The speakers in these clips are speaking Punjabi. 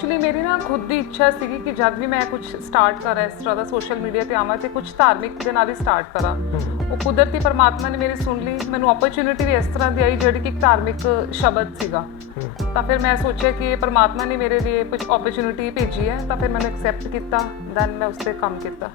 ਐਕਚੁਅਲੀ ਮੇਰੀ ਨਾ ਖੁਦ ਦੀ ਇੱਛਾ ਸੀਗੀ ਕਿ ਜਦ ਵੀ ਮੈਂ ਕੁਝ ਸਟਾਰਟ ਕਰਾਂ ਇਸ ਤਰ੍ਹਾਂ ਦਾ ਸੋਸ਼ਲ ਮੀਡੀਆ ਤੇ ਆਵਾਂ ਤੇ ਕੁਝ ਧਾਰਮਿਕ ਦੇ ਨਾਲ ਹੀ ਸਟਾਰਟ ਕਰਾਂ। ਉਹ ਕੁਦਰਤੀ ਪਰਮਾਤਮਾ ਨੇ ਮੇਰੀ ਸੁਣ ਲਈ ਮੈਨੂੰ ਓਪਰਚ्युनिटी ਵੀ ਇਸ ਤਰ੍ਹਾਂ ਦੀ ਆਈ ਜਿਹੜੀ ਕਿ ਇੱਕ ਧਾਰਮਿਕ ਸ਼ਬਦ ਸੀਗਾ। ਤਾਂ ਫਿਰ ਮੈਂ ਸੋਚਿਆ ਕਿ ਇਹ ਪਰਮਾਤਮਾ ਨੇ ਮੇਰੇ ਲਈ ਕੁਝ ਓਪਰਚੁਨਿਟੀ ਭੇਜੀ ਹੈ ਤਾਂ ਫਿਰ ਮੈਂ ਐਕਸੈਪਟ ਕੀਤਾ ਦੈਨ ਮੈਂ ਉਸ ਤੇ ਕੰਮ ਕੀਤਾ।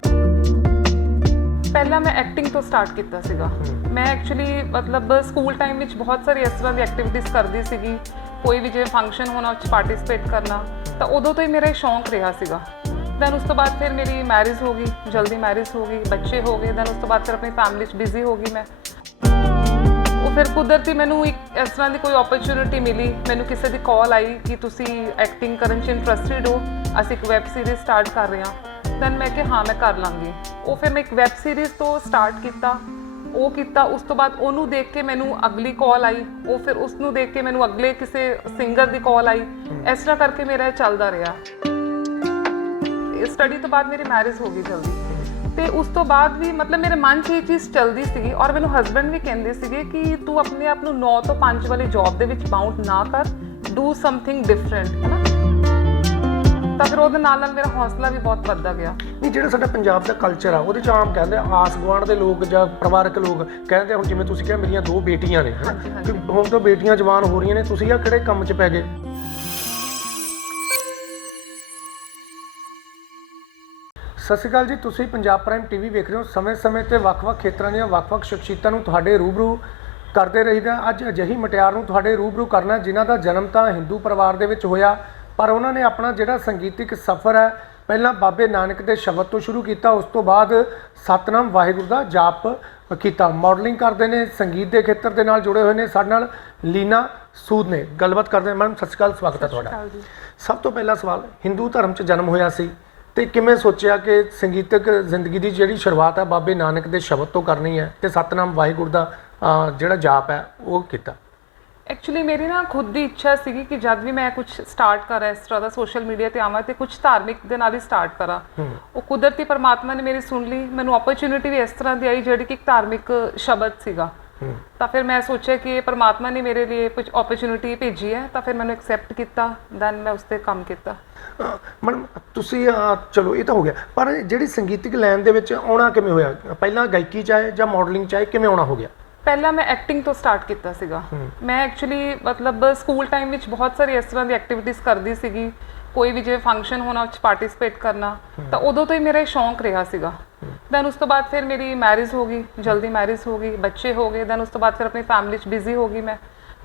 ਪਹਿਲਾਂ ਮੈਂ ਐਕਟਿੰਗ ਤੋਂ ਸਟਾਰਟ ਕੀਤਾ ਸੀਗਾ। ਮੈਂ ਐਕਚੁਅਲੀ ਮਤਲਬ ਸਕੂਲ ਟਾਈਮ ਵਿੱਚ ਬਹੁਤ ਸਾਰੀ ਇਸ ਤਰ੍ਹਾਂ ਦੀ ਐਕਟੀਵਿਟੀਜ਼ ਕਰਦੀ ਸੀਗੀ। ਕੋਈ ਵੀ ਜਿਵੇਂ ਫੰਕਸ਼ਨ ਹੋਣਾ ਉਹ 'ਚ ਪਾਰਟਿਸਿਪੇਟ ਕਰਨਾ ਤਾਂ ਉਦੋਂ ਤੋਂ ਹੀ ਮੇਰਾ ਸ਼ੌਂਕ ਰਿਹਾ ਸੀਗਾ। ਦੈਨ ਉਸ ਤੋਂ ਬਾਅਦ ਫਿਰ ਮੇਰੀ ਮੈਰਿਜ ਹੋ ਗਈ ਜਲਦੀ ਮੈਰਿਜ ਹੋ ਗਈ ਬੱਚੇ ਹੋ ਗਏ ਦੈਨ ਉਸ ਤੋਂ ਬਾਅਦ ਫਿਰ ਆਪਣੀ ਫੈਮਿਲੀ 'ਚ ਬਿਜ਼ੀ ਹੋ ਗਈ ਮੈਂ। ਉਹ ਫਿਰ ਕੁਦਰਤੀ ਮੈਨੂੰ ਇੱਕ ਇਸ ਤਰ੍ਹਾਂ ਦੀ ਕੋਈ ਓਪਰਚੁਨਿਟੀ ਮਿਲੀ। ਮੈਨੂੰ ਕਿਸੇ ਦੀ ਕਾਲ ਆਈ ਕਿ ਤੁਸੀਂ ਐਕਟਿੰਗ ਕਰਨ 'ਚ ਇੰਟਰਸਟਿਡ ਹੋ। ਅਸੀਂ ਇੱਕ ਵੈਬ ਸੀਰੀਜ਼ ਸਟਾਰਟ ਕਰ ਰਹੇ ਹਾਂ। ਦੈਨ ਮੈਂ ਕਿਹਾ ਹਾਂ ਮੈਂ ਕਰ ਲਾਂਗੀ। ਉਹ ਫਿਰ ਮੈਂ ਇੱਕ ਵੈਬ ਸੀਰੀਜ਼ ਤੋਂ ਸਟਾਰਟ ਕੀਤਾ। ਉਹ ਕੀਤਾ ਉਸ ਤੋਂ ਬਾਅਦ ਉਹਨੂੰ ਦੇਖ ਕੇ ਮੈਨੂੰ ਅਗਲੀ ਕਾਲ ਆਈ। ਉਹ ਫਿਰ ਉਸ ਨੂੰ ਦੇਖ ਕੇ ਮੈਨੂੰ ਅਗਲੇ ਕਿਸੇ ਸਿੰਗਰ ਦੀ ਕਾਲ ਆਈ। ਇਸ ਤਰ੍ਹਾਂ ਕਰਕੇ ਮੇਰਾ ਚੱਲਦਾ ਰਿਹਾ। ਸਟੱਡੀ ਤੋਂ ਬਾਅਦ ਮੇਰੀ ਮੈਰਿਜ ਹੋ ਗਈ ਜਲਦੀ। ਤੇ ਉਸ ਤੋਂ ਬਾਅਦ ਵੀ ਮਤਲਬ ਮੇਰੇ ਮਨ 'ਚ ਇਹ ਚੀਜ਼ ਚੱਲਦੀ ਸੀਗੀ ਔਰ ਮੈਨੂੰ ਹਸਬੰਡ ਵੀ ਕਹਿੰਦੇ ਸੀਗੇ ਕਿ ਤੂੰ ਆਪਣੇ ਆਪ ਨੂੰ 9 ਤੋਂ 5 ਵਾਲੀ ਜੌਬ ਦੇ ਵਿੱਚ ਬਾਉਂਡ ਨਾ ਕਰ। ਡੂ ਸਮਥਿੰਗ ਡਿਫਰੈਂਟ ਹੈ ਨਾ ਤਾਂ ਫਿਰ ਉਹਦੇ ਨਾਲ ਨਾਲ ਮੇਰਾ ਹੌਸਲਾ ਵੀ ਬਹੁਤ ਵੱਧਦਾ ਗਿਆ ਨਹੀਂ ਜਿਹੜਾ ਸਾਡਾ ਪੰਜਾਬ ਦਾ ਕਲਚਰ ਆ ਉਹਦੇ ਚ ਆਮ ਕਹਿੰਦੇ ਆ, ਆਸ ਗੁਆਂਢ ਦੇ ਲੋਕ ਜਾਂ ਪਰਿਵਾਰਕ ਲੋਕ ਕਹਿੰਦੇ ਆ, ਹੁਣ ਜਿਵੇਂ ਤੁਸੀਂ ਕਿਹਾ ਮੇਰੀਆਂ ਦੋ ਬੇਟੀਆਂ ਨੇ ਹਨਾ? ਕਿ ਹੁਣ ਤਾਂ ਬੇਟੀਆਂ ਜਵਾਨ ਹੋ ਰਹੀਆਂ ਨੇ ਤੁਸੀਂ ਆ ਕਿਹੜੇ ਕੰਮ 'ਚ ਪੈ ਗਏ? ਸਤਿ ਸ਼੍ਰੀ ਅਕਾਲ ਜੀ ਤੁਸੀਂ ਪੰਜਾਬ ਪ੍ਰਾਈਮ ਟੀਵੀ ਵੇਖ ਰਹੇ ਹੋ। ਸਮੇਂ-ਸਮੇਂ ਤੇ ਵੱਖ-ਵੱਖ ਖੇਤਰਾਂ ਦੀਆਂ ਵੱਖ-ਵੱਖ ਸ਼ਖਸੀਅਤਾਂ ਨੂੰ ਤੁਹਾਡੇ ਰੂਬਰੂ ਕਰਦੇ ਰਹੀਦਾ। ਅੱਜ ਅਜਿਹੀ ਮਟਿਆਰ ਨੂੰ ਤੁਹਾਡੇ ਰੂਬਰੂ ਕਰਨਾ ਜਿਨ੍ਹਾਂ ਦਾ ਜਨਮ ਤਾਂ ਹਿੰਦੂ ਪਰਿਵਾਰ ਦੇ ਵਿੱਚ ਹੋਇਆ। ਪਰ ਉਹਨਾਂ ਨੇ ਆਪਣਾ ਜਿਹੜਾ ਸੰਗੀਤਿਕ ਸਫ਼ਰ ਹੈ ਪਹਿਲਾਂ ਬਾਬੇ ਨਾਨਕ ਦੇ ਸ਼ਬਦ ਤੋਂ ਸ਼ੁਰੂ ਕੀਤਾ ਉਸ ਤੋਂ ਬਾਅਦ ਸਤਨਾਮ ਵਾਹਿਗੁਰੂ ਦਾ ਜਾਪ ਕੀਤਾ। ਮਾਡਲਿੰਗ ਕਰਦੇ ਨੇ ਸੰਗੀਤ ਦੇ ਖੇਤਰ ਦੇ ਨਾਲ ਜੁੜੇ ਹੋਏ ਨੇ ਸਾਡੇ ਨਾਲ ਲੀਨਾ ਸੂਦ ਨੇ। ਗੱਲਬਾਤ ਕਰਦੇ ਹਾਂ। ਮੈਡਮ ਸਤਿ ਸ਼੍ਰੀ ਅਕਾਲ ਸਵਾਗਤ ਹੈ ਤੁਹਾਡਾ। ਸਭ ਤੋਂ ਪਹਿਲਾ ਸਵਾਲ ਹਿੰਦੂ ਧਰਮ 'ਚ ਜਨਮ ਹੋਇਆ ਸੀ ਤੇ ਕਿਵੇਂ ਸੋਚਿਆ ਕਿ ਸੰਗੀਤਕ ਜ਼ਿੰਦਗੀ ਦੀ ਜਿਹੜੀ ਸ਼ੁਰੂਆਤ ਹੈ ਬਾਬੇ ਨਾਨਕ ਦੇ ਸ਼ਬਦ ਤੋਂ ਕਰਨੀ ਹੈ ਤੇ ਸਤਨਾਮ ਵਾਹਿਗੁਰੂ ਦਾ ਜਿਹੜਾ ਜਾਪ ਹੈ ਉਹ ਕੀਤਾ? ਐਕਚੁਅਲੀ ਮੇਰੀ ਨਾ ਖੁਦ ਦੀ ਇੱਛਾ ਸੀਗੀ ਕਿ ਜਦ ਵੀ ਮੈਂ ਕੁਝ ਸਟਾਰਟ ਕਰਾਂ ਇਸ ਤਰ੍ਹਾਂ ਦਾ ਸੋਸ਼ਲ ਮੀਡੀਆ ਤੇ ਆਵਾਂ ਤੇ ਕੁਝ ਧਾਰਮਿਕ ਦੇ ਨਾਲ ਹੀ ਸਟਾਰਟ ਕਰਾਂ। ਉਹ ਕੁਦਰਤੀ ਪਰਮਾਤਮਾ ਨੇ ਮੇਰੀ ਸੁਣ ਲਈ ਮੈਨੂੰ ਓਪਰਚ्युनिटी ਵੀ ਇਸ ਤਰ੍ਹਾਂ ਦੀ ਆਈ ਜਿਹੜੀ ਕਿ ਧਾਰਮਿਕ ਸ਼ਬਦ ਸੀਗਾ। ਤਾਂ ਫਿਰ ਮੈਂ ਸੋਚਿਆ ਕਿ ਇਹ ਪਰਮਾਤਮਾ ਨੇ ਮੇਰੇ ਲਈ ਕੁਝ ਓਪਰਚ्युनिटी ਭੇਜੀ ਹੈ ਤਾਂ ਫਿਰ ਮੈਨੂੰ ਐਕਸੈਪਟ ਕੀਤਾ ਦੈਨ ਮੈਂ ਉਸ ਤੇ ਕੰਮ ਕੀਤਾ। ਮੈਡਮ ਤੁਸੀਂ ਚਲੋ ਇਹ ਤਾਂ ਹੋ ਗਿਆ। ਪਰ ਜਿਹੜੀ ਸੰਗੀਤਿਕ ਲਾਈਨ ਦੇ ਵਿੱਚ ਆਉਣਾ ਕਿਵੇਂ ਹੋਇਆ? ਪਹਿਲਾਂ ਗਾਇਕੀ ਚਾਹੇ ਜਾਂ ਮਾਡਲਿੰਗ ਚਾਹੇ ਕਿਵੇਂ ਆਉਣਾ ਹੋ ਗਿਆ? ਪਹਿਲਾਂ ਮੈਂ ਐਕਟਿੰਗ ਤੋਂ ਸਟਾਰਟ ਕੀਤਾ ਸੀਗਾ। ਮੈਂ ਐਕਚੁਅਲੀ ਮਤਲਬ ਸਕੂਲ ਟਾਈਮ ਵਿੱਚ ਬਹੁਤ ਸਾਰੀ ਇਸ ਤਰ੍ਹਾਂ ਦੀ ਐਕਟੀਵਿਟੀਜ਼ ਕਰਦੀ ਸੀਗੀ। ਕੋਈ ਵੀ ਜਿਵੇਂ ਫੰਕਸ਼ਨ ਹੋਣਾ ਉਹ 'ਚ ਪਾਰਟਿਸਿਪੇਟ ਕਰਨਾ ਤਾਂ ਉਦੋਂ ਤੋਂ ਹੀ ਮੇਰਾ ਸ਼ੌਂਕ ਰਿਹਾ ਸੀਗਾ। ਦੈਨ ਉਸ ਤੋਂ ਬਾਅਦ ਫਿਰ ਮੇਰੀ ਮੈਰਿਜ ਹੋ ਗਈ ਜਲਦੀ ਮੈਰਿਜ ਹੋ ਗਈ ਬੱਚੇ ਹੋ ਗਏ ਦੈਨ ਉਸ ਤੋਂ ਬਾਅਦ ਫਿਰ ਆਪਣੀ ਫੈਮਿਲੀ 'ਚ ਬਿਜ਼ੀ ਹੋ ਗਈ ਮੈਂ।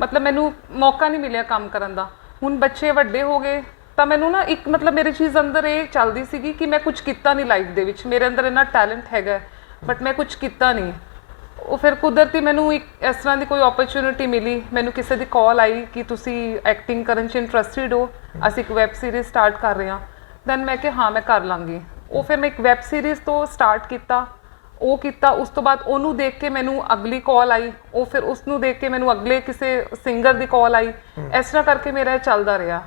ਮਤਲਬ ਮੈਨੂੰ ਮੌਕਾ ਨਹੀਂ ਮਿਲਿਆ ਕੰਮ ਕਰਨ ਦਾ। ਹੁਣ ਬੱਚੇ ਵੱਡੇ ਹੋ ਗਏ ਤਾਂ ਮੈਨੂੰ ਨਾ ਇੱਕ ਮਤਲਬ ਮੇਰੀ ਚੀਜ਼ ਅੰਦਰ ਇਹ ਚੱਲਦੀ ਸੀਗੀ ਕਿ ਮੈਂ ਕੁਝ ਕੀਤਾ ਨਹੀਂ ਲਾਈਫ ਦੇ ਵਿੱਚ। ਮੇਰੇ ਅੰਦਰ ਇੰਨਾ ਟੈਲੈਂਟ ਹੈਗਾ ਬਟ ਮੈਂ ਕੁਝ ਕੀਤਾ ਨਹੀਂ। ਉਹ ਫਿਰ ਕੁਦਰਤੀ ਮੈਨੂੰ ਇੱਕ ਇਸ ਤਰ੍ਹਾਂ ਦੀ ਕੋਈ ਓਪਰਚੁਨਿਟੀ ਮਿਲੀ। ਮੈਨੂੰ ਕਿਸੇ ਦੀ ਕਾਲ ਆਈ ਕਿ ਤੁਸੀਂ ਐਕਟਿੰਗ ਕਰਨ 'ਚ ਇੰਟਰਸਟਿਡ ਹੋ। ਅਸੀਂ ਇੱਕ ਵੈਬ ਸੀਰੀਜ਼ ਸਟਾਰਟ ਕਰ ਰਹੇ ਹਾਂ। ਦੈਨ ਮੈਂ ਕਿਹਾ ਹਾਂ ਮੈਂ ਕਰ ਲਾਂਗੀ। ਉਹ ਫਿਰ ਮੈਂ ਇੱਕ ਵੈਬ ਸੀਰੀਜ਼ ਤੋਂ ਸਟਾਰਟ ਕੀਤਾ। ਉਹ ਕੀਤਾ ਉਸ ਤੋਂ ਬਾਅਦ ਉਹਨੂੰ ਦੇਖ ਕੇ ਮੈਨੂੰ ਅਗਲੀ ਕਾਲ ਆਈ। ਉਹ ਫਿਰ ਉਸ ਨੂੰ ਦੇਖ ਕੇ ਮੈਨੂੰ ਅਗਲੇ ਕਿਸੇ ਸਿੰਗਰ ਦੀ ਕਾਲ ਆਈ। ਇਸ ਤਰ੍ਹਾਂ ਕਰਕੇ ਮੇਰਾ ਇਹ ਚੱਲਦਾ ਰਿਹਾ।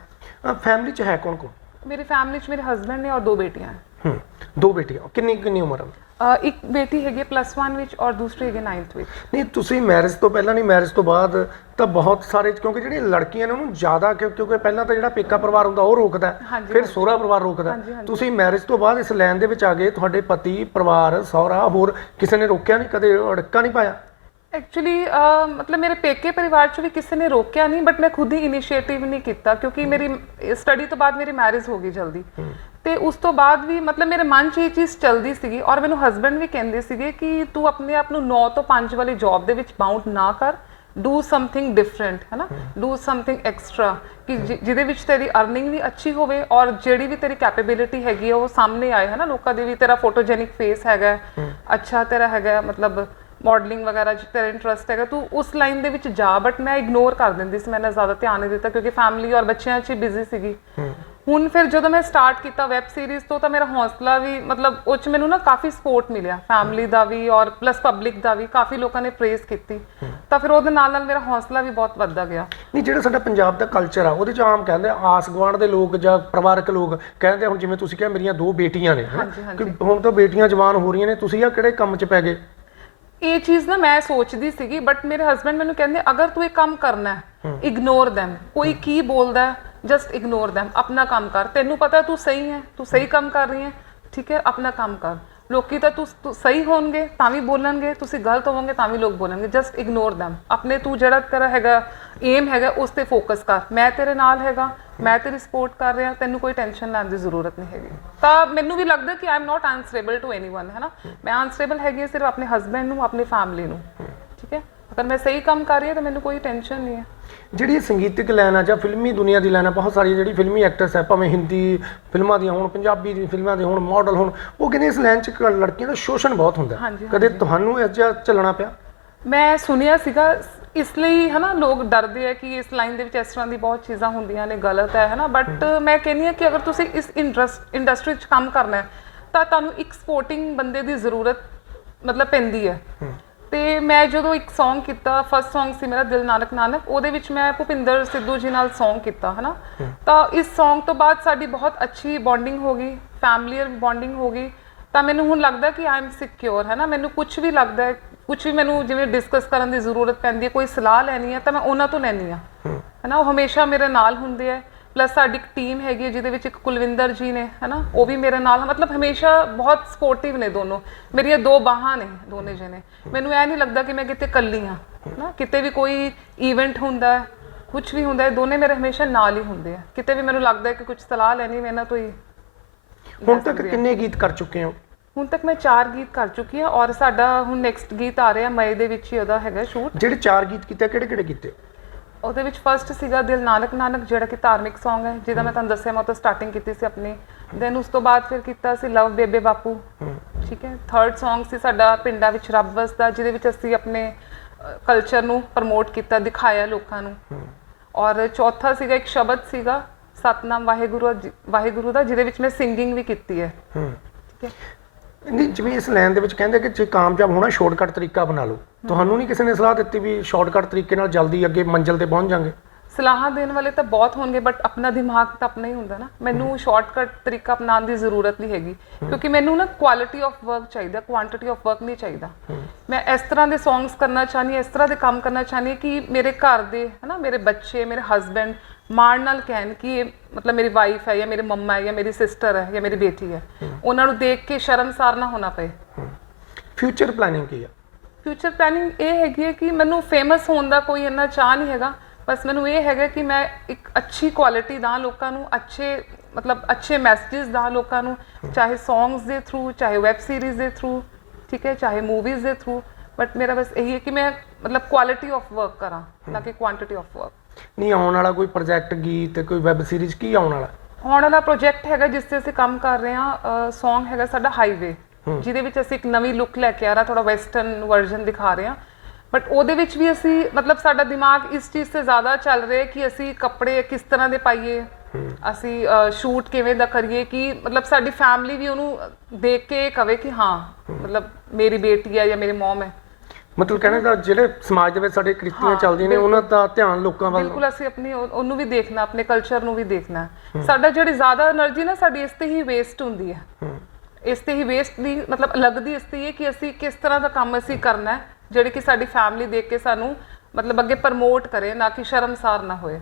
ਫੈਮਿਲੀ 'ਚ ਹੈ ਕੌਣ ਕੌਣ ਮੇਰੀ ਫੈਮਿਲੀ 'ਚ ਮੇਰੇ ਹਸਬੰਡ ਨੇ ਔਰ ਦੋ ਬੇਟੀਆਂ ਹਨ ਦੋ ਬੇਟੀਆਂ ਕਿੰਨੀ ਕਿੰਨੀ ਉਮਰ ਹੈ ਇੱਕ ਬੇਟੀ ਹੈਗੀ ਪਲੱਸ 1 ਵਿੱਚ ਔਰ ਦੂਸਰੀ ਹੈਗੀ 9th ਵਿੱਚ। ਨਹੀਂ ਤੁਸੀਂ ਮੈਰਿਜ ਤੋਂ ਪਹਿਲਾਂ ਨਹੀਂ ਮੈਰਿਜ ਤੋਂ ਬਾਅਦ ਤਾਂ ਬਹੁਤ ਸਾਰੇ ਕਿਉਂਕਿ ਜਿਹੜੀਆਂ ਲੜਕੀਆਂ ਨੇ ਉਹਨੂੰ ਜ਼ਿਆਦਾ ਕਿਉਂ- ਕਿਉਂਕਿ ਪਹਿਲਾਂ ਤਾਂ ਜਿਹੜਾ ਪੇਕਾ ਪਰਿਵਾਰ ਹੁੰਦਾ ਉਹ ਰੋਕਦਾ ਹੈ, ਹਾਂਜੀ, ਫਿਰ ਸਹੁਰਾ ਪਰਿਵਾਰ ਰੋਕਦਾ ਹੈ। ਤੁਸੀਂ ਮੈਰਿਜ ਤੋਂ ਬਾਅਦ ਇਸ ਲਾਈਨ ਦੇ ਵਿੱਚ ਆ ਗਏ ਤੁਹਾਡੇ ਪਤੀ ਪਰਿਵਾਰ ਸਹੁਰਾ ਹੋਰ ਕਿਸੇ ਨੇ ਰੋਕਿਆ ਨਹੀਂ ਕਦੇ ਅੜਕਾ ਨਹੀਂ ਪਾਇਆ? ਐਕਚੁਅਲੀ ਮਤਲਬ ਮੇਰੇ ਪੇਕੇ ਪਰਿਵਾਰ ਚ ਵੀ ਕਿਸੇ ਨੇ ਰੋਕਿਆ ਨਹੀਂ ਬਟ ਮੈਂ ਖੁਦ ਹੀ ਇਨੀਸ਼ੀਏਟਿਵ ਨਹੀਂ ਕੀਤਾ ਕਿਉਂਕਿ ਮੇਰੀ ਸਟੱਡੀ ਤੋਂ ਬਾਅਦ ਮੇਰੀ ਮੈਰਿਜ ਹੋ ਗਈ ਜਲਦੀ। ਤੇ ਉਸ ਤੋਂ ਬਾਅਦ ਵੀ ਮਤਲਬ ਮੇਰੇ ਮਨ 'ਚ ਇਹ ਚੀਜ਼ ਚੱਲਦੀ ਸੀਗੀ ਔਰ ਮੈਨੂੰ ਹਸਬੰਡ ਵੀ ਕਹਿੰਦੇ ਸੀਗੇ ਕਿ ਤੂੰ ਆਪਣੇ ਆਪ ਨੂੰ 9 ਤੋਂ 5 ਵਾਲੀ ਜੌਬ ਦੇ ਵਿੱਚ ਬਾਉਂਡ ਨਾ ਕਰ। ਡੂ ਸਮਥਿੰਗ ਡਿਫਰੈਂਟ ਹੈ ਨਾ ਡੂ ਸਮਥਿੰਗ ਐਕਸਟਰਾ ਕਿ ਜਿਹਦੇ ਵਿੱਚ ਤੇਰੀ ਅਰਨਿੰਗ ਵੀ ਅੱਛੀ ਹੋਵੇ ਔਰ ਜਿਹੜੀ ਵੀ ਤੇਰੀ ਕੈਪੇਬਿਲਿਟੀ ਹੈਗੀ ਹੈ ਉਹ ਸਾਹਮਣੇ ਆਏ ਹੈ ਨਾ ਲੋਕਾਂ ਦੇ ਵੀ ਤੇਰਾ ਫੋਟੋਜੈਨਿਕ ਫੇਸ ਹੈਗਾ ਅੱਛਾ ਤੇਰਾ ਹੈਗਾ ਮਤਲਬ ਮਾਡਲਿੰਗ ਵਗੈਰਾ ਚ ਤੇਰਾ ਇੰਟਰਸਟ ਹੈਗਾ। ਤੂੰ ਉਸ ਲਾਈਨ ਦੇ ਵਿੱਚ ਜਾ ਬਟ ਮੈਂ ਇਗਨੋਰ ਕਰ ਦਿੰਦੀ ਸੀ ਮੈਂ ਨਾ ਜ਼ਿਆਦਾ ਧਿਆਨ ਨਹੀਂ ਦਿੱਤਾ ਕਿਉਂਕਿ ਫੈਮਿਲੀ ਔਰ ਬੱਚਿਆਂ 'ਚ ਬਿਜ਼ੀ ਸੀਗੀ। ਹੁਣ ਫਿਰ ਜਦੋਂ ਮੈਂ ਸਟਾਰਟ ਕੀਤਾ ਵੈਬ ਸੀਰੀਜ਼ ਤੋਂ ਤਾਂ ਮੇਰਾ ਹੌਸਲਾ ਵੀ ਮਤਲਬ ਉਹ 'ਚ ਮੈਨੂੰ ਨਾ ਕਾਫੀ ਸਪੋਰਟ ਮਿਲਿਆ। ਫੈਮਿਲੀ ਦਾ ਵੀ ਔਰ ਪਲੱਸ ਪਬਲਿਕ ਦਾ ਵੀ ਕਾਫੀ ਲੋਕਾਂ ਨੇ ਪ੍ਰੇਜ਼ ਕੀਤੀ। ਤਾਂ ਫਿਰ ਉਹਦੇ ਨਾਲ ਨਾਲ ਮੇਰਾ ਹੌਸਲਾ ਵੀ ਬਹੁਤ ਵੱਧਦਾ ਗਿਆ। ਨਹੀਂ ਜਿਹੜਾ ਸਾਡਾ ਪੰਜਾਬ ਦਾ ਕਲਚਰ ਆ ਉਹਦੇ ਚ ਆਮ ਕਹਿੰਦੇ ਆਸ ਗੁਆਂਢ ਦੇ ਲੋਕ ਜਾਂ ਪਰਿਵਾਰਕ ਲੋਕ ਕਹਿੰਦੇ ਹੁਣ ਜਿਵੇਂ ਤੁਸੀਂ ਕਿਹਾ ਮੇਰੀਆਂ ਦੋ ਬੇਟੀਆਂ ਨੇ ਹੁਣ ਤਾਂ ਬੇਟੀਆਂ ਜਵਾਨ ਹੋ ਰਹੀਆਂ ਨੇ ਤੁਸੀਂ ਆ ਕਿਹੜੇ ਕੰਮ 'ਚ ਪੈ ਗਏ? ਇਹ ਚੀਜ਼ ਨਾ ਮੈਂ ਸੋਚਦੀ ਸੀਗੀ ਬਟ ਮੇਰੇ ਹਸਬੰਡ ਮੈਨੂੰ ਕਹਿੰਦੇ ਅਗਰ ਤੂੰ ਇਹ ਕੰਮ ਕਰਨਾ ਹੈ ਇਗਨੋਰ them ਕੋਈ ਕੀ ਬੋਲਦਾ ਹੈ, ਜਸਟ ਇਗਨੋਰ them. ਆਪਣਾ ਕੰਮ ਕਰ ਤੈਨੂੰ ਪਤਾ ਤੂੰ ਸਹੀ ਹੈ ਤੂੰ ਸਹੀ ਕੰਮ ਕਰ ਰਹੀ ਹੈ ਠੀਕ ਹੈ ਆਪਣਾ ਕੰਮ ਕਰ ਲੋਕੀ ਤਾਂ ਤੂੰ ਤੂੰ ਸਹੀ ਹੋਣਗੇ ਤਾਂ ਵੀ ਬੋਲਣਗੇ ਤੁਸੀਂ ਗਲਤ ਹੋਵੋਗੇ ਤਾਂ ਵੀ ਲੋਕ ਬੋਲਣਗੇ ਜਸਟ ਇਗਨੋਰ them. ਆਪਣੇ ਤੂੰ ਜਿਹੜਾ ਤੇਰਾ ਹੈਗਾ ਏਮ ਹੈਗਾ ਉਸ ਤੇ ਫੋਕਸ ਕਰ ਮੈਂ ਤੇਰੇ ਨਾਲ ਹੈਗਾ ਮੈਂ ਤੇਰੀ ਸਪੋਰਟ ਕਰ ਰਿਹਾ ਤੈਨੂੰ ਕੋਈ ਟੈਨਸ਼ਨ ਲੈਣ ਦੀ ਜ਼ਰੂਰਤ ਨਹੀਂ ਹੈਗੀ ਤਾਂ ਮੈਨੂੰ ਵੀ ਲੱਗਦਾ ਕਿ I am not answerable to anyone ਹੈ ਨਾ ਮੈਂ ਆਨਸਰੇਬਲ ਹੈਗੀ ਹਾਂ ਸਿਰਫ ਆਪਣੇ ਹਸਬੰਡ ਨੂੰ ਆਪਣੀ ਫੈਮਿਲੀ ਨੂੰ ਠੀਕ ਹੈ ਅਗਰ ਮੈਂ ਸਹੀ ਕੰਮ ਕਰ ਰਹੀ ਹਾਂ ਤਾਂ ਮੈਨੂੰ ਕੋਈ ਟੈਨਸ਼ਨ ਨਹੀਂ ਹੈ। ਜਿਹੜੀ ਇਹ ਸੰਗੀਤਿਕ ਲਾਈਨ ਆ ਜਾਂ ਫਿਲਮੀ ਦੁਨੀਆ ਦੀ ਲਾਈਨ ਆ ਬਹੁਤ ਸਾਰੀ ਜਿਹੜੀ ਫਿਲਮੀ ਐਕਟਰਸ ਹੈ ਭਾਵੇਂ ਹਿੰਦੀ ਫਿਲਮਾਂ ਦੀਆਂ ਹੋਣ ਪੰਜਾਬੀ ਦੀ ਫਿਲਮਾਂ ਦੇ ਹੋਣ ਮਾਡਲ ਹੋਣ ਉਹ ਕਹਿੰਦੇ ਇਸ ਲਾਈਨ 'ਚ ਲੜਕੀਆਂ ਦਾ ਸ਼ੋਸ਼ਣ ਬਹੁਤ ਹੁੰਦਾ। ਹਾਂਜੀ, ਕਦੇ ਤੁਹਾਨੂੰ ਇਸ ਜਿਹਾ ਚੱਲਣਾ ਪਿਆ? ਮੈਂ ਸੁਣਿਆ ਸੀਗਾ ਇਸ ਲਈ ਹਨਾ ਲੋਕ ਡਰਦੇ ਆ ਕਿ ਇਸ ਲਾਈਨ ਦੇ ਵਿੱਚ ਇਸ ਤਰ੍ਹਾਂ ਦੀ ਬਹੁਤ ਚੀਜ਼ਾਂ ਹੁੰਦੀਆਂ ਨੇ ਗਲਤ ਹੈ ਹਨਾ। ਬਟ ਮੈਂ ਕਹਿੰਨੀ ਆ ਕਿ ਅਗਰ ਤੁਸੀਂ ਇਸ ਇੰਡਸਟਰੀ 'ਚ ਕੰਮ ਕਰਨਾ ਹੈ ਤਾਂ ਤੁਹਾਨੂੰ ਇੱਕ ਸਪੋਰਟਿੰਗ ਬੰਦੇ ਦੀ ਜ਼ਰੂਰਤ ਮਤਲਬ ਪੈਂਦੀ ਹੈ। ਤੇ ਮੈਂ ਜਦੋਂ ਇੱਕ Song ਕੀਤਾ ਫਸਟ Song ਸੀ ਮੇਰਾ ਦਿਲ ਨਾਨਕ ਨਾਨਕ ਉਹਦੇ ਵਿੱਚ ਮੈਂ ਭੁਪਿੰਦਰ ਸਿੱਧੂ ਜੀ ਨਾਲ Song ਕੀਤਾ ਹਨਾ? ਤਾਂ ਇਸ Song ਤੋਂ ਬਾਅਦ ਸਾਡੀ ਬਹੁਤ ਅੱਛੀ ਬੌਂਡਿੰਗ ਹੋ ਗਈ ਫੈਮਲੀਅਰ ਬੌਂਡਿੰਗ ਹੋ ਗਈ। ਤਾਂ ਮੈਨੂੰ ਹੁਣ ਲੱਗਦਾ ਕਿ ਆਈ ਐਮ ਸਿਕਿਉਰ ਹੈ ਨਾ ਮੈਨੂੰ ਕੁਝ ਵੀ ਲੱਗਦਾ ਹੈ ਕੁਝ ਵੀ ਮੈਨੂੰ ਜਿਵੇਂ ਡਿਸਕਸ ਕਰਨ ਦੀ ਜ਼ਰੂਰਤ ਪੈਂਦੀ ਹੈ ਕੋਈ ਸਲਾਹ ਲੈਣੀ ਹੈ ਤਾਂ ਮੈਂ ਉਹਨਾਂ ਤੋਂ ਲੈਣੀ ਆ ਹੈ। ਨਾ ਉਹ ਹਮੇਸ਼ਾ ਮੇਰੇ ਨਾਲ ਹੁੰਦੇ ਆ ਪਲੱਸ ਸਾਡੀ ਇੱਕ ਟੀਮ ਹੈਗੀ ਹੈ ਜਿਹਦੇ ਵਿੱਚ ਇੱਕ ਕੁਲਵਿੰਦਰ ਜੀ ਨੇ ਹੈ ਨਾ ਉਹ ਵੀ ਮੇਰੇ ਨਾਲ ਮਤਲਬ ਹਮੇਸ਼ਾ ਬਹੁਤ ਸਪੋਰਟਿਵ ਨੇ ਦੋਨੋਂ। ਮੇਰੀਆਂ ਦੋ ਬਾਹਾਂ ਨੇ ਦੋਨੇ ਜਣੇ। ਮੈਨੂੰ ਇਹ ਨਹੀਂ ਲੱਗਦਾ ਕਿ ਮੈਂ ਕਿਤੇ ਇਕੱਲੀ ਆ ਨਾ ਕਿਤੇ ਵੀ ਕੋਈ ਇਵੈਂਟ ਹੁੰਦਾ ਹੈ ਕੁਝ ਵੀ ਹੁੰਦਾ ਹੈ ਦੋਨੇ ਮੇਰੇ ਹਮੇਸ਼ਾ ਨਾਲ ਹੀ ਹੁੰਦੇ ਆ। ਕਿਤੇ ਵੀ ਮੈਨੂੰ ਲੱਗਦਾ ਹੈ ਕਿ ਕੁਝ ਸਲਾਹ ਲੈਣੀ ਮੈਂ ਇਹਨਾਂ ਤੋਂ ਹੀ ਹੁਣ ਤੱਕ ਕਿੰਨੇ ਗੀਤ ਕਰ ਚੁੱਕੇ ਹੋ? ਹੁਣ ਤੱਕ ਮੈਂ ਚਾਰ ਗੀਤ ਕਰ ਚੁੱਕੀ ਹਾਂ ਔਰ ਸਾਡਾ ਹੁਣ ਨੈਕਸਟ ਗੀਤ ਆ ਰਿਹਾ ਮਈ ਦੇ ਵਿੱਚ ਹੀ ਉਹਦਾ ਹੈਗਾ ਸ਼ੂਟ। ਜਿਹੜੇ ਚਾਰ ਗੀਤ ਕੀਤੇ ਕਿਹੜੇ ਕਿਹੜੇ ਕੀਤੇ? ਉਹਦੇ ਵਿੱਚ ਫਰਸਟ ਸੀਗਾ ਦਿਲ ਨਾਨਕ ਨਾਨਕ ਜਿਹੜਾ ਕਿ ਧਾਰਮਿਕ Song ਹੈ ਜਿਹਦਾ ਮੈਂ ਤੁਹਾਨੂੰ ਦੱਸਿਆ ਮੈਂ ਉਹ ਤੋਂ ਸਟਾਰਟਿੰਗ ਕੀਤੀ ਸੀ ਆਪਣੀ। ਦੈਨ ਉਸ ਤੋਂ ਬਾਅਦ ਫਿਰ ਕੀਤਾ ਸੀ ਲਵ ਬੇਬੇ ਬਾਪੂ ਠੀਕ ਹੈ ਥਰਡ Song ਸੀ ਸਾਡਾ ਪਿੰਡਾਂ ਵਿੱਚ ਰੱਬ ਵਸਦਾ ਜਿਹਦੇ ਵਿੱਚ ਅਸੀਂ ਆਪਣੇ ਕਲਚਰ ਨੂੰ ਪ੍ਰਮੋਟ ਕੀਤਾ ਦਿਖਾਇਆ ਲੋਕਾਂ ਨੂੰ। ਔਰ ਚੌਥਾ ਸੀਗਾ ਇੱਕ ਸ਼ਬਦ ਸੀਗਾ ਸਤਨਾਮ ਵਾਹਿਗੁਰੂ ਵਾਹਿਗੁਰੂ ਦਾ ਜਿਹਦੇ ਵਿੱਚ ਮੈਂ ਸਿੰਗਿੰਗ ਵੀ ਕੀਤੀ ਹੂੰ। ਠੀਕ ਹੈ। ਨਹੀਂ ਜਿਵੇਂ ਇਸ ਲਾਈਨ ਦੇ ਵਿੱਚ ਕਹਿੰਦੇ ਕਿ ਜੇ ਕਾਮਯਾਬ ਹੋਣਾ ਸ਼ਾਰਟਕਟ ਤਰੀਕਾ ਬਣਾ ਲਓ। ਤੁਹਾਨੂੰ ਨਹੀਂ ਕਿਸੇ ਨੇ ਸਲਾਹ ਦਿੱਤੀ ਵੀ ਸ਼ਾਰਟਕਟ ਤਰੀਕੇ ਨਾਲ ਜਲਦੀ ਅੱਗੇ ਮੰਜ਼ਿਲ ਤੇ ਪਹੁੰਚ ਜਾਾਂਗੇ। ਸਲਾਹਾਂ ਦੇਣ ਵਾਲੇ ਤਾਂ ਬਹੁਤ ਹੋਣਗੇ ਬਟ ਆਪਣਾ ਦਿਮਾਗ ਤਾਂ ਆਪਣਾ ਹੀ ਹੁੰਦਾ ਨਾ। ਮੈਨੂੰ ਸ਼ਾਰਟਕਟ ਤਰੀਕਾ ਅਪਣਾਉਣ ਦੀ ਜ਼ਰੂਰਤ ਨਹੀਂ ਹੈਗੀ ਕਿਉਂਕਿ ਮੈਨੂੰ ਨਾ ਕੁਆਲਿਟੀ ਆਫ ਵਰਕ ਚਾਹੀਦਾ ਕੁਆਂਟੀਟੀ ਆਫ ਵਰਕ ਨਹੀਂ ਚਾਹੀਦਾ। ਮੈਂ ਇਸ ਤਰ੍ਹਾਂ ਦੇ ਸੌਂਗਸ ਕਰਨਾ ਚਾਹਨੀ ਇਸ ਤਰ੍ਹਾਂ ਦੇ ਕੰਮ ਕਰਨਾ ਚਾਹਨੀ ਕਿ ਮੇਰੇ ਘਰ ਦੇ ਹਨਾ ਮੇਰੇ ਬੱਚੇ ਮੇਰੇ ਹਸਬੰਡ ਮਾਣ ਨਾਲ ਕਹਿਣ ਕਿ ਇਹ ਮਤਲਬ ਮੇਰੀ ਵਾਈਫ ਹੈ ਜਾਂ ਮੇਰੇ ਮੰਮਾ ਹੈ ਜਾਂ ਮੇਰੀ ਸਿਸਟਰ ਹੈ ਜਾਂ ਮੇਰੀ ਬੇਟੀ ਹੈ। ਉਹਨਾਂ ਨੂੰ ਦੇਖ ਕੇ ਸ਼ਰਮਸਾਰ ਨਾ ਹੋਣਾ ਪਏ। ਫਿਊਚਰ ਪਲੈਨਿੰਗ ਕੀ ਆ? ਫਿਊਚਰ ਪਲੈਨਿੰਗ ਇਹ ਹੈਗੀ ਹੈ ਕਿ ਮੈਨੂੰ ਫੇਮਸ ਹੋਣ ਦਾ ਕੋਈ ਇੰਨਾ ਚਾਹ ਨਹੀਂ ਹੈਗਾ। ਬਸ ਮੈਨੂੰ ਇਹ ਹੈਗਾ ਕਿ ਮੈਂ ਇੱਕ ਅੱਛੀ ਕੁਆਲਿਟੀ ਦਾ ਲੋਕਾਂ ਨੂੰ ਅੱਛੇ ਮਤਲਬ ਅੱਛੇ ਮੈਸੇजेस ਦਾ ਲੋਕਾਂ ਨੂੰ ਚਾਹੇ ਸੌਂਗਸ ਦੇ ਥਰੂ ਚਾਹੇ ਵੈਬ ਸੀਰੀਜ਼ ਦੇ ਥਰੂ ਠੀਕ ਹੈ ਚਾਹੇ ਮੂਵੀਜ਼ ਦੇ ਥਰੂ ਬਟ ਮੇਰਾ ਬਸ ਇਹੀ ਹੈ ਕਿ ਮੈਂ ਮਤਲਬ ਕੁਆਲਿਟੀ ਆਫ ਵਰਕ ਕਰਾਂ ਨਾ ਕਿ ਕੁਆਂਟੀਟੀ ਆਫ ਵਰਕ ਨਹੀਂ ਆਉਣ ਵਾਲਾ ਕੋਈ ਪ੍ਰੋਜੈਕਟ ਗੀਤ ਕੋਈ ਵੈਬ ਸੀਰੀਜ਼ ਕੀ ਆਉਣ ਵਾਲਾ? ਆਉਣ ਵਾਲਾ ਪ੍ਰੋਜੈਕਟ ਹੈਗਾ ਜਿਸ ਤੇ ਅਸੀਂ ਕੰਮ ਕਰ ਰਹੇ ਹਾਂ Song ਹੈਗਾ ਸਾਡਾ ਹਾਈਵੇ ਜਿਹਦੇ ਵਿੱਚ ਅਸੀਂ ਇੱਕ ਨਵੀਂ ਲੁੱਕ ਲੈ ਕੇ ਆ ਰਹਾ ਥੋੜਾ ਵੈਸਟਰਨ ਵਰਜ਼ਨ ਦਿਖਾ ਰਹੇ ਹਾਂ। ਬਟ ਉਹਦੇ ਵਿੱਚ ਵੀ ਅਸੀਂ ਮਤਲਬ ਸਾਡਾ ਦਿਮਾਗ ਇਸ ਚੀਜ਼ ਤੇ ਜ਼ਿਆਦਾ ਚੱਲ ਰਿਹਾ ਕਿ ਅਸੀਂ ਕੱਪੜੇ ਕਿਸ ਤਰ੍ਹਾਂ ਦੇ ਪਾਈਏ। ਅਸੀਂ ਸ਼ੂਟ ਕਿਵੇਂ ਦਾ ਕਰੀਏ ਕਿ ਮਤਲਬ ਸਾਡੀ ਫੈਮਿਲੀ ਵੀ ਉਹਨੂੰ ਦੇਖ ਕੇ ਕਵੇ ਕਿ ਹਾਂ ਮਤਲਬ ਮੇਰੀ ਬੇਟੀ ਹੈ ਜਾਂ ਮੇਰੇ ਮਮ ਹੈ। ਮਤਲਬ ਕਹਿਣਾ ਦਾ ਜਿਹੜੇ ਸਮਾਜ ਦੇ ਵਿੱਚ ਸਾਡੇ ਕ੍ਰਿਤੀਆਂ ਚੱਲਦੀਆਂ ਨੇ ਉਹਨਾਂ ਦਾ ਧਿਆਨ ਲੋਕਾਂ ਵੱਲ ਬਿਲਕੁਲ ਅਸੀਂ ਆਪਣੀ ਉਹਨੂੰ ਵੀ ਦੇਖਣਾ ਆਪਣੇ ਕਲਚਰ ਨੂੰ ਵੀ ਦੇਖਣਾ। ਸਾਡਾ ਜਿਹੜੀ ਜ਼ਿਆਦਾ એનર્ਜੀ ਨਾ ਸਾਡੀ ਇਸ ਤੇ ਹੀ ਵੇਸਟ ਹੁੰਦੀ ਹੈ। ਇਸ ਤੇ ਹੀ ਵੇਸਟ ਦੀ ਮਤਲਬ ਲੱਗਦੀ ਇਸ ਤੇ ਹੀ ਹੈ ਕਿ ਅਸੀਂ ਕਿਸ ਤਰ੍ਹਾਂ ਦਾ ਕੰਮ ਅਸੀਂ ਕਰਨਾ ਹੈ। ਜਿਹੜੀ ਕਿ ਸਾਡੀ ਫੈਮਿਲੀ ਦੇਖ ਕੇ ਸਾਨੂੰ ਮਤਲਬ ਅੱਗੇ ਪ੍ਰਮੋਟ ਕਰੇ ਨਾ ਕਿ ਸ਼ਰਮਸਾਰ ਨਾ ਹੋਏ।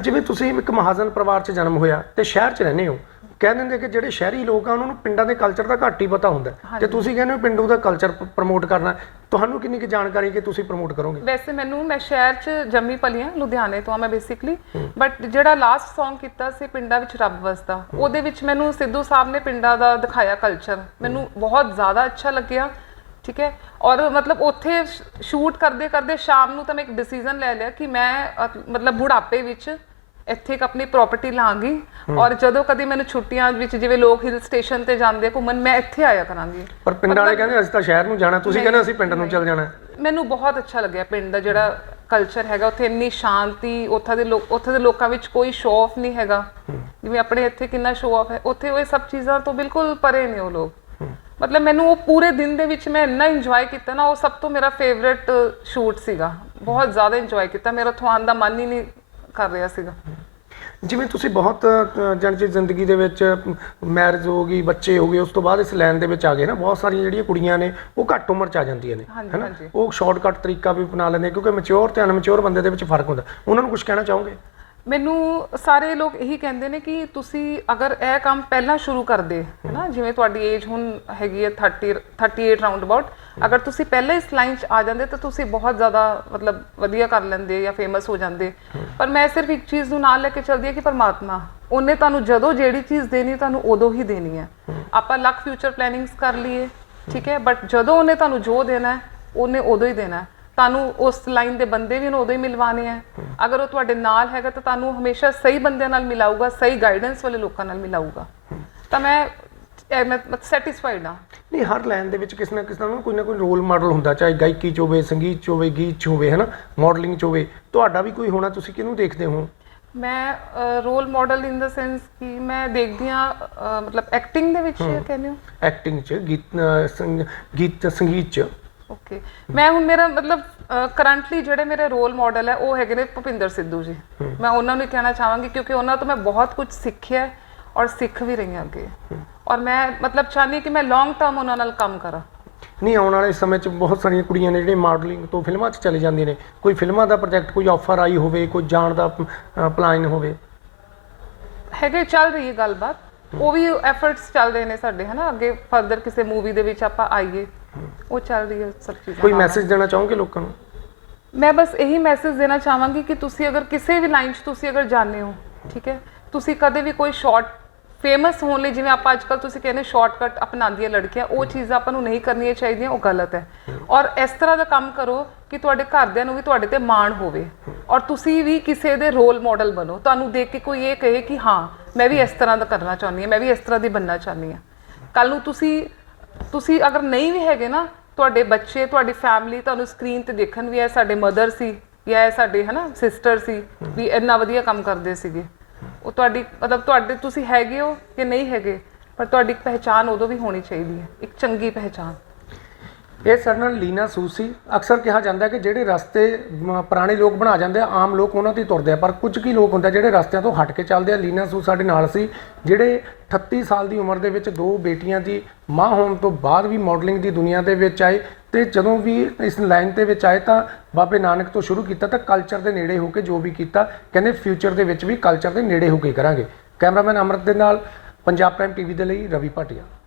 ਜਿਵੇਂ ਤੁਸੀਂ ਇੱਕ ਮਹਾਜਨ ਪਰਿਵਾਰ 'ਚ ਜਨਮ ਹੋਇਆ ਤੇ ਸ਼ਹਿਰ 'ਚ ਰਹਿੰਦੇ ਹੋ ਕਹਿ ਦਿੰਦੇ ਕਿ ਜਿਹੜੇ ਸ਼ਹਿਰੀ ਲੋਕ ਆ ਉਹਨਾਂ ਨੂੰ ਪਿੰਡਾਂ ਦੇ ਕਲਚਰ ਦਾ ਘੱਟ ਹੀ ਪਤਾ ਹੁੰਦਾ। ਤੇ ਤੁਸੀਂ ਕਹਿੰਦੇ ਹੋ ਪਿੰਡੂ ਦਾ ਕਲਚਰ ਪ੍ਰਮੋਟ ਕਰਨਾ। ਤੁਹਾਨੂੰ ਕਿੰਨੀ ਕੁ ਜਾਣਕਾਰੀ ਕਿ ਤੁਸੀਂ ਪ੍ਰਮੋਟ ਕਰੋਗੇ? ਵੈਸੇ ਮੈਨੂੰ ਮੈਂ ਸ਼ਹਿਰ 'ਚ ਜੰਮੀ ਪਲੀ ਹਾਂ ਲੁਧਿਆਣੇ ਤੋਂ ਆ ਮੈਂ ਬੇਸਿਕਲੀ ਬਟ ਜਿਹੜਾ ਲਾਸਟ Song ਕੀਤਾ ਸੀ ਪਿੰਡਾਂ ਵਿੱਚ ਰੱਬ ਵਸਦਾ ਉਹਦੇ ਵਿੱਚ ਮੈਨੂੰ ਸਿੱਧੂ ਸਾਹਿਬ ਨੇ ਪਿੰਡਾਂ ਦਾ ਦਿਖਾਇਆ ਕਲਚਰ ਮੈਨੂੰ ਬਹੁਤ ਜ਼ਿਆਦਾ ਅੱਛਾ ਲੱਗਿਆ। ਠੀਕ ਹੈ? ਔਰ ਮਤਲਬ ਉੱਥੇ ਸ਼ੂਟ ਕਰਦੇ ਕਰਦੇ ਸ਼ਾਮ ਨੂੰ ਤਾਂ ਮੈਂ ਇੱਕ ਡਿਸੀਜਨ ਲੈ ਲਿਆ ਕਿ ਮੈਂ ਮਤਲਬ ਬੁਢਾਪੇ ਵਿੱਚ ਇੱਥੇ ਇੱਕ ਆਪਣੀ ਪ੍ਰਾਪਰਟੀ ਲਾਂਗੀ ਔਰ ਜਦੋਂ ਕਦੀ ਮੈਨੂੰ ਛੁੱਟੀਆਂ ਵਿੱਚ ਜਿਵੇਂ ਲੋਕ ਹਿਲ ਸਟੇਸ਼ਨ ਤੇ ਜਾਂਦੇ ਘੁੰਮਣ ਮੈਂ ਇੱਥੇ ਆਇਆ ਕਰਾਂਗੀ। ਪਰ ਪਿੰਡ ਵਾਲੇ ਕਹਿੰਦੇ ਅਸੀਂ ਤਾਂ ਸ਼ਹਿਰ ਨੂੰ ਜਾਣਾ ਤੁਸੀਂ ਕਹਿੰਦੇ ਅਸੀਂ ਪਿੰਡ ਨੂੰ ਚੱਲ ਜਾਣਾ। ਮੈਨੂੰ ਬਹੁਤ ਅੱਛਾ ਲੱਗਿਆ ਪਿੰਡ ਦਾ ਜਿਹੜਾ ਕਲਚਰ ਹੈਗਾ ਉੱਥੇ ਇੰਨੀ ਸ਼ਾਂਤੀ ਉੱਥੇ ਦੇ ਲੋਕ ਉੱਥੇ ਦੇ ਲੋਕਾਂ ਵਿੱਚ ਕੋਈ ਸ਼ੋਅ ਆਫ ਨਹੀਂ ਹੈਗਾ। ਜਿਵੇਂ ਆਪਣੇ ਇੱਥੇ ਕਿੰਨਾ ਸ਼ੋਅ ਆਫ ਹੈ ਉੱਥੇ ਉਹ ਸਭ ਚੀਜ਼ਾਂ ਤੋਂ ਬਿਲਕੁਲ ਪਰੇ ਨੇ ਉਹ ਲੋਕ। ਮਤਲਬ ਮੈਨੂੰ ਉਹ ਪੂਰੇ ਦਿਨ ਦੇ ਵਿੱਚ ਮੈਂ ਇੰਨਾ ਇੰਜੋਏ ਕੀਤਾ ਨਾ ਉਹ ਸਭ ਤੋਂ ਮੇਰਾ ਫੇਵਰਿਟ ਸ਼ੂਟ ਸੀਗਾ। ਬਹੁਤ ਜ਼ਿਆਦਾ ਇੰਜੋਏ ਕੀਤਾ। ਮੇਰਾ ਉੱਥੋਂ ਆਉਣ ਦਾ ਮਨ ਹੀ ਨਹੀਂ ਕਰ ਰਿਹਾ ਸੀਗਾ। ਜਿਵੇਂ ਤੁਸੀਂ ਬਹੁਤ ਜਨ ਜੀ ਜ਼ਿੰਦਗੀ ਦੇ ਵਿੱਚ ਮੈਰਿਜ ਹੋ ਗਈ ਬੱਚੇ ਹੋ ਗਏ ਉਸ ਤੋਂ ਬਾਅਦ ਇਸ ਲਾਈਨ ਦੇ ਵਿੱਚ ਆ ਗਏ ਨਾ ਬਹੁਤ ਸਾਰੀਆਂ ਜਿਹੜੀਆਂ ਕੁੜੀਆਂ ਨੇ ਉਹ ਘੱਟ ਉਮਰ ਚ ਆ ਜਾਂਦੀਆਂ ਨੇ ਹੈਨਾ। ਉਹ ਸ਼ਾਰਟਕਟ ਤਰੀਕਾ ਵੀ ਅਪਣਾ ਲੈਂਦੇ ਕਿਉਂਕਿ ਮੈਚੁਰ ਤੇ ਅਨਮੈਚੁਰ ਬੰਦੇ ਦੇ ਵਿੱਚ ਫ਼ਰਕ ਹੁੰਦਾ। ਉਹਨਾਂ ਨੂੰ ਕੁਝ ਕਹਿਣਾ ਚਾਹੋਗੇ? ਮੈਨੂੰ ਸਾਰੇ ਲੋਕ ਇਹੀ ਕਹਿੰਦੇ ਨੇ ਕਿ ਤੁਸੀਂ ਅਗਰ ਇਹ ਕੰਮ ਪਹਿਲਾਂ ਸ਼ੁਰੂ ਕਰਦੇ ਹੈ ਨਾ ਜਿਵੇਂ ਤੁਹਾਡੀ ਏਜ ਹੁਣ ਹੈਗੀ ਹੈ 30 38 ਰਾਉਂਡ ਅਬਾਊਟ ਅਗਰ ਤੁਸੀਂ ਪਹਿਲਾਂ ਇਸ ਲਾਈਨ 'ਚ ਆ ਜਾਂਦੇ ਤਾਂ ਤੁਸੀਂ ਬਹੁਤ ਜ਼ਿਆਦਾ ਮਤਲਬ ਵਧੀਆ ਕਰ ਲੈਂਦੇ ਜਾਂ ਫੇਮਸ ਹੋ ਜਾਂਦੇ। ਪਰ ਮੈਂ ਸਿਰਫ ਇੱਕ ਚੀਜ਼ ਨੂੰ ਨਾਲ ਲੈ ਕੇ ਚੱਲਦੀ ਹਾਂ ਕਿ ਪਰਮਾਤਮਾ ਉਹਨੇ ਤੁਹਾਨੂੰ ਜਦੋਂ ਜਿਹੜੀ ਚੀਜ਼ ਦੇਣੀ ਤੁਹਾਨੂੰ ਉਦੋਂ ਹੀ ਦੇਣੀ ਹੈ। ਆਪਾਂ ਲੱਕ ਫਿਊਚਰ ਪਲੈਨਿੰਗਸ ਕਰ ਲਈਏ, ਠੀਕ ਹੈ ਬਟ ਜਦੋਂ ਉਹਨੇ ਤੁਹਾਨੂੰ ਜੋ ਦੇਣਾ ਉਹਨੇ ਉਦੋਂ ਹੀ ਦੇਣਾ ਤੁਹਾਨੂੰ ਉਸ ਲਾਈਨ ਦੇ ਬੰਦੇ ਵੀ ਉਹਨੂੰ ਉਦੋਂ ਹੀ ਮਿਲਵਾਣੇ ਆ। ਅਗਰ ਉਹ ਤੁਹਾਡੇ ਨਾਲ ਹੈਗਾ ਤਾਂ ਤੁਹਾਨੂੰ ਹਮੇਸ਼ਾ ਸਹੀ ਬੰਦਿਆਂ ਨਾਲ ਮਿਲਾਊਗਾ ਸਹੀ ਗਾਈਡੈਂਸ ਵਾਲੇ ਲੋਕਾਂ ਨਾਲ ਮਿਲਾਊਗਾ। ਤਾਂ ਮੈਂ ਮੈਂ ਸੈਟੀਸਫਾਈਡ ਹਾਂ। ਨਹੀਂ ਹਰ ਲਾਈਨ ਦੇ ਵਿੱਚ ਕਿਸੇ ਨਾ ਕਿਸੇ ਦਾ ਕੋਈ ਨਾ ਕੋਈ ਰੋਲ ਮਾਡਲ ਹੁੰਦਾ ਚਾਹੇ ਗਾਇਕੀ 'ਚ ਹੋਵੇ ਸੰਗੀਤ 'ਚ ਹੋਵੇ ਗੀਤ 'ਚ ਹੋਵੇ ਹਨਾ ਮਾਡਲਿੰਗ 'ਚ ਹੋਵੇ ਤੁਹਾਡਾ ਵੀ ਕੋਈ ਹੋਣਾ ਤੁਸੀਂ ਕਿਹਨੂੰ ਦੇਖਦੇ ਹੋ? ਮੈਂ role model in the sense ਕਿ ਮੈਂ ਦੇਖਦੀ ਅਹ, ਮਤਲਬ ਐਕਟਿੰਗ ਦੇ ਵਿੱਚ ਕਹਿੰਦੇ ਹੋ ਐਕਟਿੰਗ 'ਚ ਗੀਤ ਸੰਗੀਤ 'ਚ। ਓਕੇ ਮੈਂ ਹੁਣ ਮੇਰਾ ਮਤਲਬ ਕਰੰਟਲੀ ਜਿਹੜੇ ਮੇਰੇ ਰੋਲ ਮਾਡਲ ਹੈ ਉਹ ਹੈਗੇ ਨੇ ਭੁਪਿੰਦਰ ਸਿੱਧੂ ਜੀ। ਮੈਂ ਉਹਨਾਂ ਨੂੰ ਕਹਿਣਾ ਚਾਹਾਂਗੀ ਕਿਉਂਕਿ ਉਹਨਾਂ ਤੋਂ ਮੈਂ ਬਹੁਤ ਕੁਝ ਸਿੱਖਿਆ ਔਰ ਸਿੱਖ ਵੀ ਰਹੀ ਹਾਂ ਅੱਗੇ। ਔਰ ਮੈਂ ਮਤਲਬ ਚਾਹੁੰਦੀ ਹਾਂ ਕਿ ਮੈਂ ਲੌਂਗ ਟਰਮ ਉਹਨਾਂ ਨਾਲ ਕੰਮ ਕਰਾਂ। ਨਹੀਂ ਆਉਣ ਵਾਲੇ ਸਮੇਂ 'ਚ ਬਹੁਤ ਸਾਰੀਆਂ ਕੁੜੀਆਂ ਨੇ ਜਿਹੜੀਆਂ ਮਾਡਲਿੰਗ ਤੋਂ ਫਿਲਮਾਂ 'ਚ ਚਲੇ ਜਾਂਦੀਆਂ ਨੇ। ਕੋਈ ਫਿਲਮਾਂ ਦਾ ਪ੍ਰੋਜੈਕਟ ਕੋਈ ਆਫਰ ਆਈ ਹੋਵੇ ਕੋਈ ਜਾਣ ਦਾ ਪਲਾਨ ਹੋਵੇ। ਹੈਗੇ ਚੱਲ ਰਹੀ ਹੈ ਗੱਲਬਾਤ। ਉਹ ਵੀ ਐਫਰਟਸ ਚੱਲ ਰਹੇ ਨੇ ਸਾਡੇ ਹਨਾ? ਅੱਗੇ ਫਰਦਰ ਕਿਸੇ ਮੂਵੀ ਦੇ ਵਿੱਚ ਆਪਾਂ ਆਈਏ। ਉਹ ਚੱਲ ਰਹੀ ਹੈ ਸਭ ਚੀਜ਼ਾਂ ਕੋਈ। ਮੈਸੇਜ ਦੇਣਾ ਚਾਹੋਗੇ ਲੋਕਾਂ ਨੂੰ? ਮੈਂ ਬਸ ਇਹੀ ਮੈਸੇਜ ਦੇਣਾ ਚਾਹਾਂਗੀ ਕਿ ਤੁਸੀਂ ਅਗਰ ਕਿਸੇ ਵੀ ਲਾਈਨ 'ਚ ਤੁਸੀਂ ਅਗਰ ਜਾਣਦੇ ਹੋ ਠੀਕ ਹੈ ਤੁਸੀਂ ਕਦੇ ਵੀ ਕੋਈ ਸ਼ਾਰਟ ਫੇਮਸ ਹੋਣ ਲਈ ਜਿਵੇਂ ਆਪਾਂ ਅੱਜਕੱਲ ਤੁਸੀਂ ਕਹਿੰਦੇ ਸ਼ਾਰਟਕਟ ਅਪਣਾਉਂਦੀਆਂ ਲੜਕੀਆਂ ਉਹ ਚੀਜ਼ਾਂ ਆਪਾਂ ਨੂੰ ਨਹੀਂ ਕਰਨੀਆਂ ਚਾਹੀਦੀਆਂ ਉਹ ਗਲਤ ਹੈ। ਔਰ ਇਸ ਤਰ੍ਹਾਂ ਦਾ ਕੰਮ ਕਰੋ ਕਿ ਤੁਹਾਡੇ ਘਰਦਿਆਂ ਨੂੰ ਵੀ ਤੁਹਾਡੇ ਤੇ ਮਾਣ ਹੋਵੇ। ਔਰ ਤੁਸੀਂ ਵੀ ਕਿਸੇ ਦੇ ਰੋਲ ਮਾਡਲ ਬਣੋ। ਤੁਹਾਨੂੰ ਦੇਖ ਕੇ ਕੋਈ ਇਹ ਕਹੇ ਕਿ ਹਾਂ ਮੈਂ ਵੀ ਇਸ ਤਰ੍ਹਾਂ ਦਾ ਕਰਨਾ ਚਾਹੁੰਦੀ ਹਾਂ ਮੈਂ ਵੀ ਇਸ ਤਰ੍ਹਾਂ ਦੀ ਬਣਨਾ ਚਾਹੁੰਦੀ ਹਾਂ। ਕੱਲ ਨੂੰ ਤੁਸੀਂ ਤੁਸੀਂ ਅਗਰ ਨਹੀਂ ਵੀ ਹੈਗੇ ਨਾ, ਤੁਹਾਡੇ ਬੱਚੇ, ਤੁਹਾਡੀ ਫੈਮਿਲੀ ਤੁਹਾਨੂੰ ਸਕਰੀਨ ਤੇ ਦੇਖਣ ਵੀ ਹੈ ਸਾਡੇ ਮਦਰ ਸੀ ਜਾਂ ਇਹ ਸਾਡੇ ਹਨਾ ਸਿਸਟਰ ਸੀ ਵੀ ਇੰਨਾ ਵਧੀਆ ਕੰਮ ਕਰਦੇ ਸੀਗੇ। ਉਹ ਤੁਹਾਡੀ ਮਤਲਬ ਤੁਹਾਡੇ ਤੁਸੀਂ ਹੈਗੇ ਹੋ ਕਿ ਨਹੀਂ ਹੈਗੇ, ਪਰ ਤੁਹਾਡੀ ਇੱਕ ਪਹਿਚਾਨ ਉਦੋਂ ਵੀ ਹੋਣੀ ਚਾਹੀਦੀ ਹੈ, ਇੱਕ ਚੰਗੀ ਪਹਿਚਾਨ ਇਹ ਸਾਡੇ ਨਾਲ ਲੀਨਾ ਸੂਸੀ ਅਕਸਰ ਕਿਹਾ ਜਾਂਦਾ ਹੈ ਕਿ ਜਿਹੜੇ ਰਸਤੇ ਮ, ਪੁਰਾਣੇ ਲੋਕ ਬਣਾ ਜਾਂਦੇ ਆ ਆਮ ਲੋਕ ਉਹਨਾਂ ਤੇ ਤੁਰਦੇ ਆ ਪਰ ਕੁਝ ਕੀ ਲੋਕ ਹੁੰਦੇ ਆ ਜਿਹੜੇ ਰਸਤਿਆਂ ਤੋਂ ਹਟ ਕੇ ਚੱਲਦੇ ਆ। ਲੀਨਾ ਸੂ ਸਾਡੇ ਨਾਲ ਸੀ ਜਿਹੜੇ 38 ਸਾਲ ਦੀ ਉਮਰ ਦੇ ਵਿੱਚ ਦੋ ਬੇਟੀਆਂ ਦੀ ਮਾਂ ਹੋਣ ਤੋਂ ਬਾਅਦ ਵੀ ਮਾਡਲਿੰਗ ਦੀ ਦੁਨੀਆ ਦੇ ਵਿੱਚ ਆਏ ਤੇ ਜਦੋਂ ਵੀ ਇਸ ਲਾਈਨ ਦੇ ਵਿੱਚ ਆਏ ਤਾਂ ਬਾਬੇ ਨਾਨਕ ਤੋਂ ਸ਼ੁਰੂ ਕੀਤਾ ਤਾਂ ਕਲਚਰ ਦੇ ਨੇੜੇ ਹੋ ਕੇ ਜੋ ਵੀ ਕੀਤਾ ਕਹਿੰਦੇ ਫਿਊਚਰ ਦੇ ਵਿੱਚ ਵੀ ਕਲਚਰ ਦੇ ਨੇੜੇ ਹੋ ਕੇ ਕਰਾਂਗੇ। ਕੈਮਰਾਮੈਨ ਅਮਰਤ ਦੇ ਨਾਲ ਪੰਜਾਬ ਪ੍ਰਾਈਮ ਟੀਵੀ ਦੇ ਲਈ ਰਵੀ ਭਾਟੀਆ।